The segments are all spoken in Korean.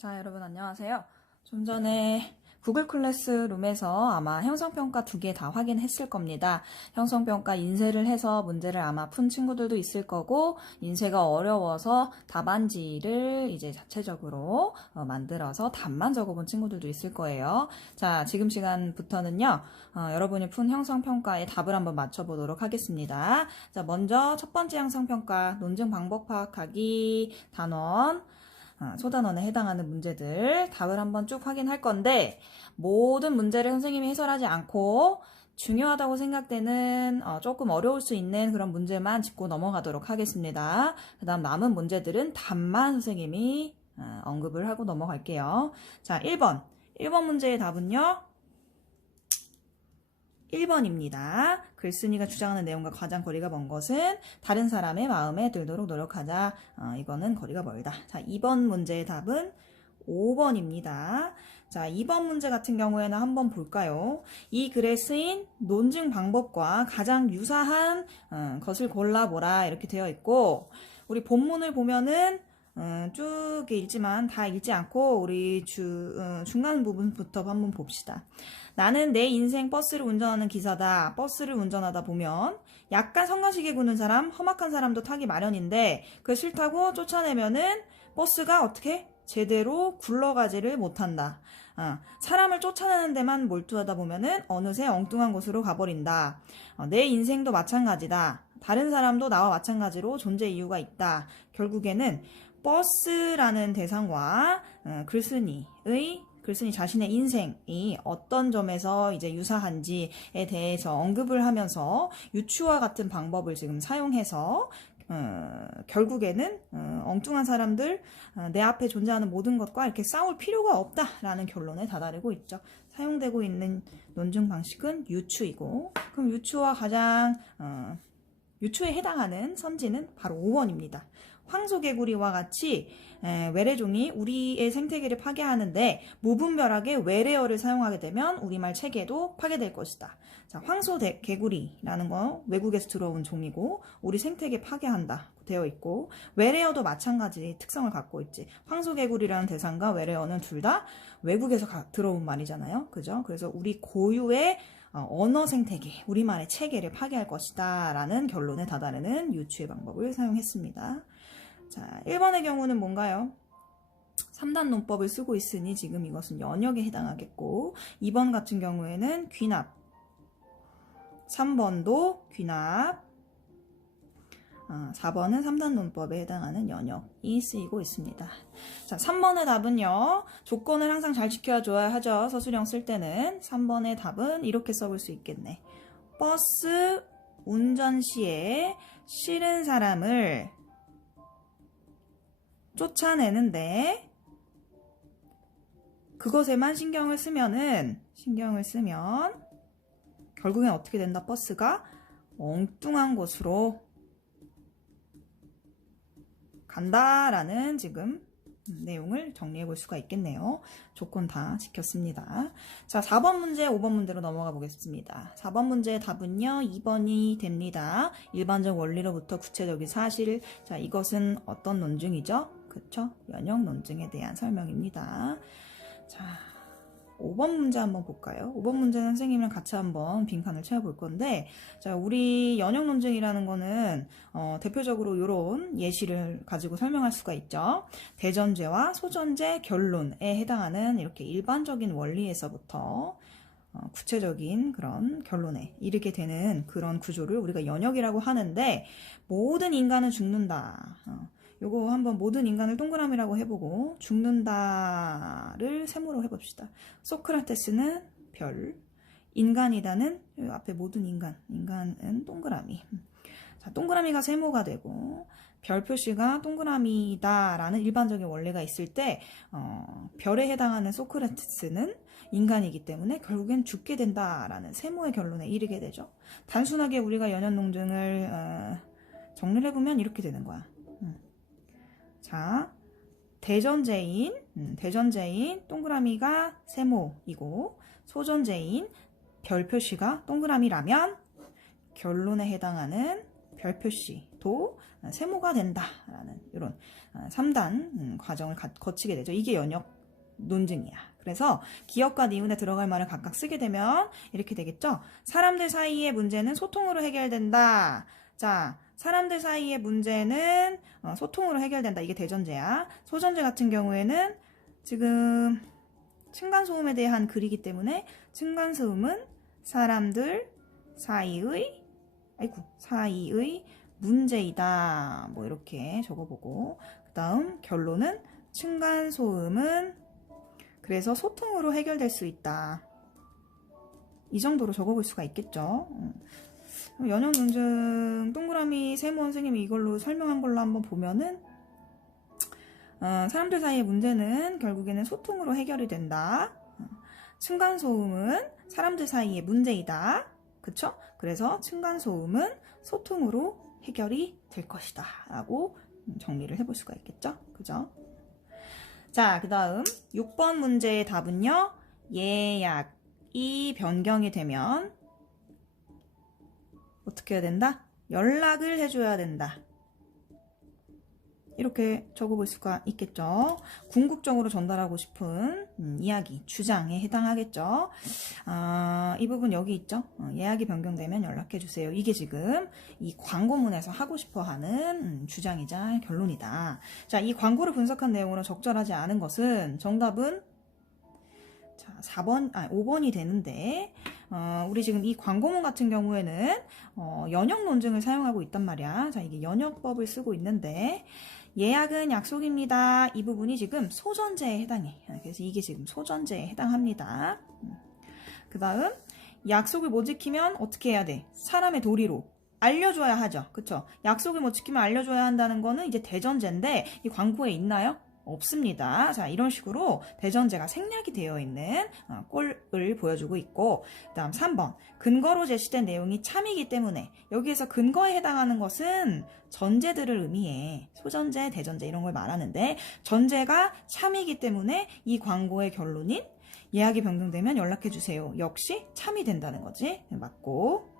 자, 여러분 안녕하세요. 좀 전에 구글 클래스룸에서 아마 형성평가 2개 다 확인했을 겁니다. 형성평가 인쇄를 해서 문제를 아마 푼 친구들도 있을 거고, 인쇄가 어려워서 답안지를 이제 자체적으로 만들어서 답만 적어본 친구들도 있을 거예요. 자, 지금 시간부터는요, 여러분이 푼 형성평가의 답을 한번 맞춰보도록 하겠습니다. 자, 먼저 첫 번째 형성평가, 논증 방법 파악하기, 단원, 소단원에 해당하는 문제들 답을 한번 쭉 확인할 건데, 모든 문제를 선생님이 해설하지 않고 중요하다고 생각되는 조금 어려울 수 있는 그런 문제만 짚고 넘어가도록 하겠습니다. 그 다음 남은 문제들은 답만 선생님이 언급을 하고 넘어갈게요. 자, 1번 문제의 답은요 1번입니다. 글쓴이가 주장하는 내용과 가장 거리가 먼 것은 다른 사람의 마음에 들도록 노력하자. 이거는 거리가 멀다. 자, 2번 문제의 답은 5번입니다. 자, 2번 문제 같은 경우에는 한번 볼까요? 이 글에 쓰인 논증 방법과 가장 유사한 것을 골라보라 이렇게 되어 있고, 우리 본문을 보면은 쭉 읽지만 다 읽지 않고 우리 중간 부분부터 한번 봅시다. 나는 내 인생 버스를 운전하는 기사다. 버스를 운전하다 보면 약간 성가시게 구는 사람, 험악한 사람도 타기 마련인데 그걸 싫다고 쫓아내면은 버스가 어떻게 제대로 굴러가지를 못한다. 사람을 쫓아내는 데만 몰두하다 보면은 어느새 엉뚱한 곳으로 가버린다. 내 인생도 마찬가지다. 다른 사람도 나와 마찬가지로 존재 이유가 있다. 결국에는 버스라는 대상과 글쓴이 자신의 인생이 어떤 점에서 이제 유사한지에 대해서 언급을 하면서 유추와 같은 방법을 지금 사용해서 결국에는 엉뚱한 사람들, 내 앞에 존재하는 모든 것과 이렇게 싸울 필요가 없다라는 결론에 다다르고 있죠. 사용되고 있는 논증 방식은 유추이고, 그럼 유추와 가장 유추에 해당하는 선지는 바로 5번입니다. 황소개구리와 같이 외래종이 우리의 생태계를 파괴하는데 무분별하게 외래어를 사용하게 되면 우리말 체계도 파괴될 것이다. 자, 황소개구리라는 거 외국에서 들어온 종이고 우리 생태계 파괴한다 되어 있고, 외래어도 마찬가지 특성을 갖고 있지. 황소개구리라는 대상과 외래어는 둘 다 외국에서 들어온 말이잖아요. 그죠? 그래서 우리 고유의 언어 생태계, 우리말의 체계를 파괴할 것이다 라는 결론에 다다르는 유추의 방법을 사용했습니다. 자, 1번의 경우는 뭔가요? 3단 논법을 쓰고 있으니 지금 이것은 연역에 해당하겠고, 2번 같은 경우에는 귀납, 3번도 귀납, 4번은 3단 논법에 해당하는 연역이 쓰이고 있습니다. 자, 3번의 답은요, 조건을 항상 잘 지켜줘야 하죠. 서술형 쓸 때는. 3번의 답은 이렇게 써볼 수 있겠네. 버스 운전 시에 싫은 사람을 쫓아내는데 그것에만 신경을 쓰면 결국엔 어떻게 된다? 버스가 엉뚱한 곳으로 간다라는 지금 내용을 정리해 볼 수가 있겠네요. 조건 다 지켰습니다. 자, 4번 문제, 5번 문제로 넘어가 보겠습니다. 4번 문제의 답은요, 2번이 됩니다. 일반적 원리로부터 구체적인 사실. 자, 이것은 어떤 논증이죠? 그쵸? 연역 논증에 대한 설명입니다. 자, 5번 문제 한번 볼까요? 5번 문제는 선생님이랑 같이 한번 빈칸을 채워볼 건데, 자, 우리 연역 논증이라는 거는 대표적으로 이런 예시를 가지고 설명할 수가 있죠. 대전제와 소전제 결론에 해당하는 이렇게 일반적인 원리에서부터 구체적인 그런 결론에 이르게 되는 그런 구조를 우리가 연역이라고 하는데, 모든 인간은 죽는다. 요거 한번 모든 인간을 동그라미라고 해보고 죽는다를 세모로 해봅시다. 소크라테스는 별, 인간이다는 요 앞에 모든 인간은 동그라미. 자, 동그라미가 세모가 되고 별 표시가 동그라미다라는 일반적인 원리가 있을 때 별에 해당하는 소크라테스는 인간이기 때문에 결국엔 죽게 된다라는 세모의 결론에 이르게 되죠. 단순하게 우리가 연역 논증을 정리를 해보면 이렇게 되는 거야. 자, 대전제인 동그라미가 세모이고 소전제인 별 표시가 동그라미라면 결론에 해당하는 별 표시도 세모가 된다라는 이런 3단 과정을 거치게 되죠. 이게 연역 논증이야. 그래서 기역과 니은에 들어갈 말을 각각 쓰게 되면 이렇게 되겠죠. 사람들 사이의 문제는 소통으로 해결된다. 자, 사람들 사이의 문제는 소통으로 해결된다. 이게 대전제야. 소전제 같은 경우에는 지금 층간소음에 대한 글이기 때문에 층간소음은 사람들 사이의 문제이다. 뭐 이렇게 적어보고 그 다음 결론은 층간소음은 그래서 소통으로 해결될 수 있다. 이 정도로 적어볼 수가 있겠죠. 연역 논증 동그라미 세모 선생님이 이걸로 설명한 걸로 한번 보면은 사람들 사이의 문제는 결국에는 소통으로 해결이 된다. 층간소음은 사람들 사이의 문제이다. 그쵸? 그래서 층간소음은 소통으로 해결이 될 것이다. 라고 정리를 해볼 수가 있겠죠? 그죠? 자, 그 다음 6번 문제의 답은요. 예약이 변경이 되면 어떻게 해야 된다? 연락을 해줘야 된다. 이렇게 적어볼 수가 있겠죠. 궁극적으로 전달하고 싶은 이야기, 주장에 해당하겠죠. 이 부분 여기 있죠. 예약이 변경되면 연락해주세요. 이게 지금 이 광고문에서 하고 싶어하는 주장이자 결론이다. 자, 이 광고를 분석한 내용으로 적절하지 않은 것은 정답은 자, 5번이 되는데 우리 지금 이 광고문 같은 경우에는 연역 논증을 사용하고 있단 말이야. 자, 이게 연역법을 쓰고 있는데 예약은 약속입니다. 이 부분이 지금 소전제에 해당해. 그래서 이게 지금 소전제에 해당합니다. 그 다음 약속을 못 지키면 어떻게 해야 돼? 사람의 도리로 알려줘야 하죠. 그쵸? 약속을 못 지키면 알려줘야 한다는 거는 이제 대전제인데 이 광고에 있나요? 없습니다. 자, 이런 식으로 대전제가 생략이 되어 있는 꼴을 보여주고 있고, 그 다음 3번 근거로 제시된 내용이 참이기 때문에 여기에서 근거에 해당하는 것은 전제들을 의미해. 소전제, 대전제 이런 걸 말하는데 전제가 참이기 때문에 이 광고의 결론인 예약이 변경되면 연락해주세요. 역시 참이 된다는 거지. 맞고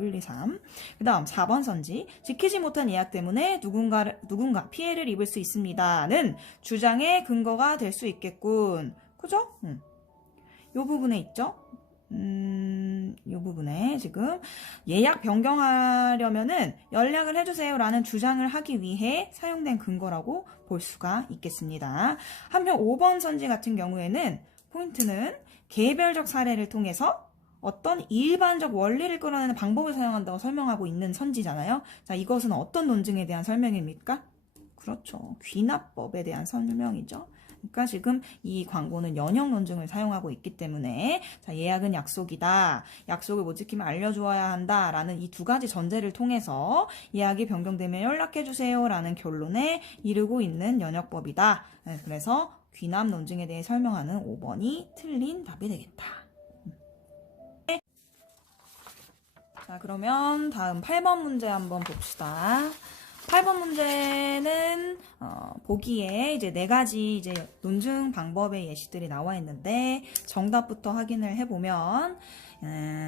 1, 2, 3. 그 다음 4번 선지. 지키지 못한 예약 때문에 누군가 피해를 입을 수 있습니다는 주장의 근거가 될 수 있겠군. 그죠? 요 부분에 있죠? 요 부분에 지금 예약 변경하려면은 연락을 해주세요 라는 주장을 하기 위해 사용된 근거라고 볼 수가 있겠습니다. 한편 5번 선지 같은 경우에는 포인트는 개별적 사례를 통해서 어떤 일반적 원리를 끌어내는 방법을 사용한다고 설명하고 있는 선지잖아요. 자, 이것은 어떤 논증에 대한 설명입니까? 그렇죠. 귀납법에 대한 설명이죠. 그러니까 지금 이 광고는 연역 논증을 사용하고 있기 때문에 자, 예약은 약속이다. 약속을 못 지키면 알려주어야 한다. 라는 이 두 가지 전제를 통해서 예약이 변경되면 연락해주세요. 라는 결론에 이르고 있는 연역법이다. 그래서 귀납 논증에 대해 설명하는 5번이 틀린 답이 되겠다. 자, 그러면 다음 8번 문제 한번 봅시다. 8번 문제는 보기에 이제 4가지 이제 논증 방법의 예시들이 나와 있는데 정답부터 확인을 해보면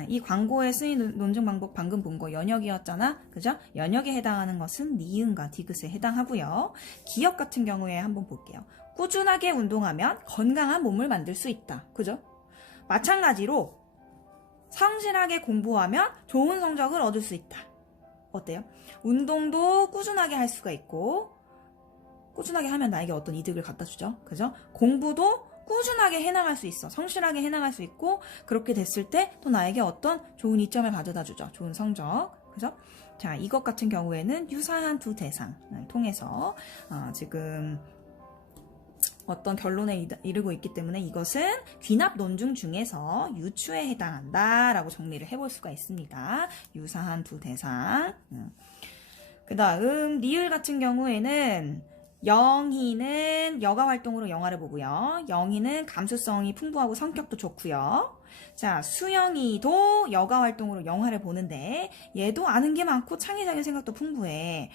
이 광고에 쓰인 논증 방법 방금 본 거 연역이었잖아. 그죠? 연역에 해당하는 것은 니은과 디귿에 해당하고요. 기역 같은 경우에 한번 볼게요. 꾸준하게 운동하면 건강한 몸을 만들 수 있다. 그죠? 마찬가지로 성실하게 공부하면 좋은 성적을 얻을 수 있다. 어때요? 운동도 꾸준하게 할 수가 있고 꾸준하게 하면 나에게 어떤 이득을 갖다 주죠. 그죠? 공부도 꾸준하게 해나갈 수 있어. 성실하게 해나갈 수 있고 그렇게 됐을 때 또 나에게 어떤 좋은 이점을 가져다 주죠. 좋은 성적. 그죠? 자, 이것 같은 경우에는 유사한 두 대상을 통해서 지금 어떤 결론에 이르고 있기 때문에 이것은 귀납 논증 중에서 유추에 해당한다라고 정리를 해볼 수가 있습니다. 유사한 두 대상. 그 다음 리을 같은 경우에는 영희는 여가 활동으로 영화를 보고요. 영희는 감수성이 풍부하고 성격도 좋고요. 자, 수영이도 여가 활동으로 영화를 보는데 얘도 아는 게 많고 창의적인 생각도 풍부해.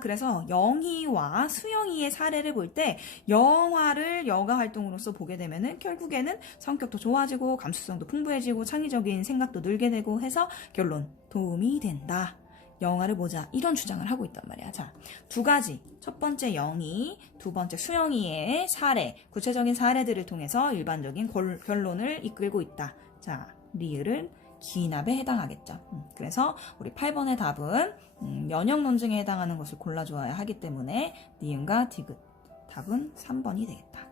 그래서 영희와 수영이의 사례를 볼 때 영화를 여가 활동으로서 보게 되면은 결국에는 성격도 좋아지고 감수성도 풍부해지고 창의적인 생각도 늘게 되고 해서 결론 도움이 된다. 영화를 보자. 이런 주장을 하고 있단 말이야. 자, 두 가지. 첫 번째 영희, 두 번째 수영이의 사례, 구체적인 사례들을 통해서 일반적인 결론을 이끌고 있다. 자, 리을은 귀납에 해당하겠죠. 그래서 우리 8번의 답은 연역 논증에 해당하는 것을 골라주어야 하기 때문에 니은과 디귿. 답은 3번이 되겠다.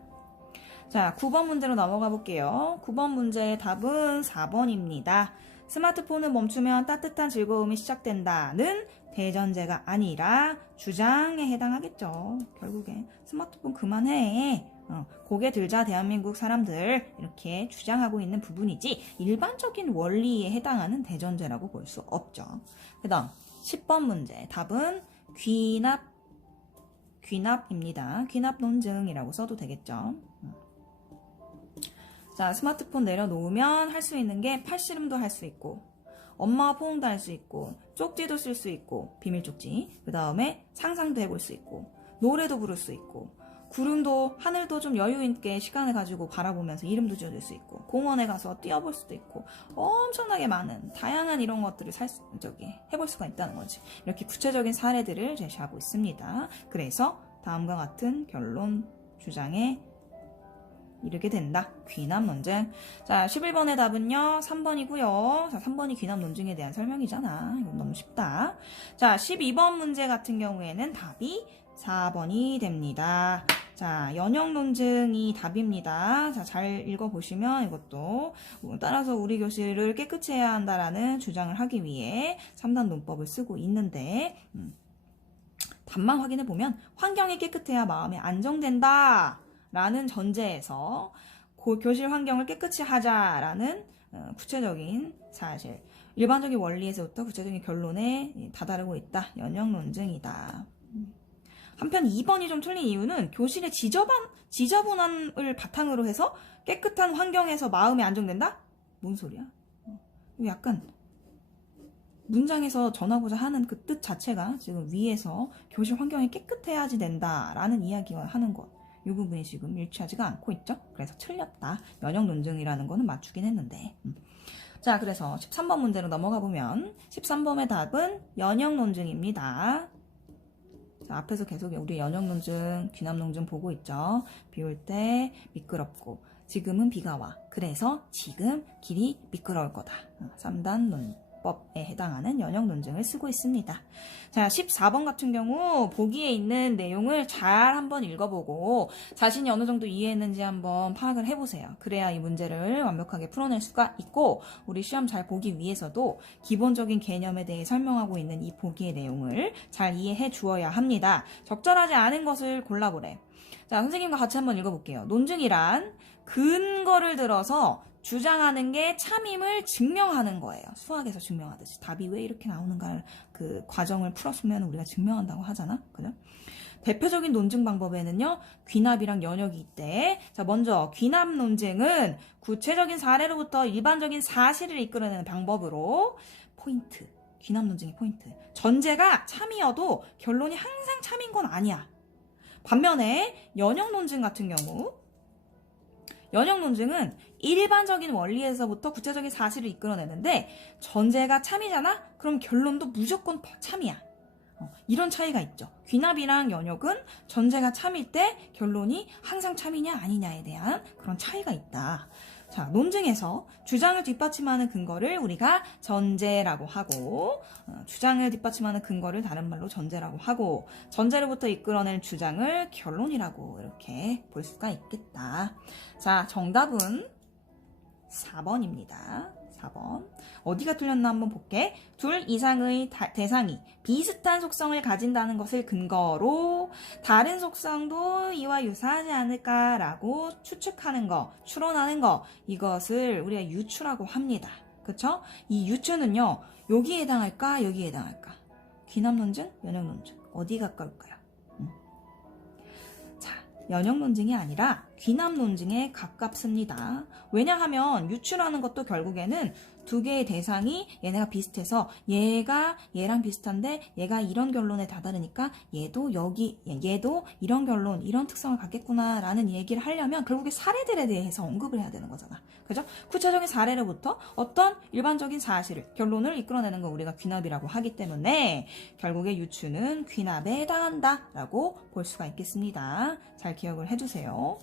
자, 9번 문제로 넘어가 볼게요. 9번 문제의 답은 4번입니다. 스마트폰을 멈추면 따뜻한 즐거움이 시작된다는 대전제가 아니라 주장에 해당하겠죠. 결국에 스마트폰 그만해. 고개 들자 대한민국 사람들 이렇게 주장하고 있는 부분이지 일반적인 원리에 해당하는 대전제라고 볼 수 없죠. 그 다음 10번 문제 답은 귀납입니다. 귀납 논증이라고 써도 되겠죠. 자, 스마트폰 내려놓으면 할 수 있는 게 팔씨름도 할 수 있고 엄마 포옹도 할 수 있고 쪽지도 쓸 수 있고 비밀 쪽지, 그 다음에 상상도 해볼 수 있고 노래도 부를 수 있고 구름도 하늘도 좀 여유 있게 시간을 가지고 바라보면서 이름도 지어줄 수 있고 공원에 가서 뛰어볼 수도 있고 엄청나게 많은 다양한 이런 것들을 해볼 수가 있다는 거지. 이렇게 구체적인 사례들을 제시하고 있습니다. 그래서 다음과 같은 결론 주장에 이르게 된다. 귀납 논증. 자, 11번의 답은요, 3번이고요. 자, 3번이 귀납 논증에 대한 설명이잖아. 이건 너무 쉽다. 자, 12번 문제 같은 경우에는 답이 4번이 됩니다. 자, 연역 논증이 답입니다. 자, 잘 읽어보시면 이것도 따라서 우리 교실을 깨끗이 해야 한다라는 주장을 하기 위해 3단 논법을 쓰고 있는데 답만 확인해보면 환경이 깨끗해야 마음이 안정된다 라는 전제에서 교실 환경을 깨끗이 하자라는 구체적인 사실, 일반적인 원리에서부터 구체적인 결론에 다다르고 있다. 연역 논증이다. 한편 2번이 좀 틀린 이유는 교실의 지저분함을 바탕으로 해서 깨끗한 환경에서 마음이 안정된다? 뭔 소리야? 약간 문장에서 전하고자 하는 그 뜻 자체가 지금 위에서 교실 환경이 깨끗해야지 된다라는 이야기가 하는 것. 이 부분이 지금 일치하지가 않고 있죠. 그래서 틀렸다. 연역 논증이라는 거는 맞추긴 했는데. 자, 그래서 13번 문제로 넘어가 보면 13번의 답은 연역 논증입니다. 자, 앞에서 계속 우리 연역 논증, 귀납 논증 보고 있죠. 비 올 때 미끄럽고 지금은 비가 와. 그래서 지금 길이 미끄러울 거다. 3단 논법에 해당하는 연역 논증을 쓰고 있습니다. 자, 14번 같은 경우 보기에 있는 내용을 잘 한번 읽어보고 자신이 어느 정도 이해했는지 한번 파악을 해보세요. 그래야 이 문제를 완벽하게 풀어낼 수가 있고 우리 시험 잘 보기 위해서도 기본적인 개념에 대해 설명하고 있는 이 보기의 내용을 잘 이해해 주어야 합니다. 적절하지 않은 것을 골라보래. 자, 선생님과 같이 한번 읽어볼게요. 논증이란 근거를 들어서 주장하는 게 참임을 증명하는 거예요. 수학에서 증명하듯이. 답이 왜 이렇게 나오는가 그 과정을 풀었으면 우리가 증명한다고 하잖아. 그죠? 대표적인 논증 방법에는요, 귀납이랑 연역이 있대. 자, 먼저 귀납 논증은 구체적인 사례로부터 일반적인 사실을 이끌어내는 방법으로 포인트. 귀납 논증의 포인트. 전제가 참이어도 결론이 항상 참인 건 아니야. 반면에 연역 논증 같은 경우 연역 논증은 일반적인 원리에서부터 구체적인 사실을 이끌어내는데 전제가 참이잖아? 그럼 결론도 무조건 참이야. 이런 차이가 있죠. 귀납이랑 연역은 전제가 참일 때 결론이 항상 참이냐 아니냐에 대한 그런 차이가 있다. 자, 논증에서 주장을 뒷받침하는 근거를 우리가 전제라고 하고 주장을 뒷받침하는 근거를 다른 말로 전제라고 하고 전제로부터 이끌어낸 주장을 결론이라고 이렇게 볼 수가 있겠다. 자, 정답은 4번입니다. 4번. 어디가 틀렸나 한번 볼게. 둘 이상의 대상이 비슷한 속성을 가진다는 것을 근거로 다른 속성도 이와 유사하지 않을까라고 추측하는 거, 추론하는 거, 이것을 우리가 유추라고 합니다. 그쵸? 이 유추는요, 여기에 해당할까, 여기에 해당할까? 귀납 논증, 연역 논증. 어디 가까울까요? 연역 논증이 아니라 귀납 논증에 가깝습니다. 왜냐하면 유추라는 것도 결국에는 두 개의 대상이 얘네가 비슷해서 얘가 얘랑 비슷한데 얘가 이런 결론에 다다르니까 얘도 이런 결론, 이런 특성을 갖겠구나 라는 얘기를 하려면 결국에 사례들에 대해서 언급을 해야 되는 거잖아. 그죠? 구체적인 사례로부터 어떤 일반적인 사실, 결론을 이끌어내는 걸 우리가 귀납이라고 하기 때문에 결국에 유추는 귀납에 해당한다 라고 볼 수가 있겠습니다. 잘 기억을 해주세요.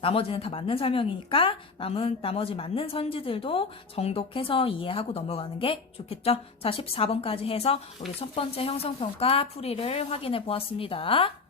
나머지는 다 맞는 설명이니까 나머지 맞는 선지들도 정독해서 이해하고 넘어가는 게 좋겠죠. 자, 14번까지 해서 우리 첫 번째 형성평가 풀이를 확인해 보았습니다.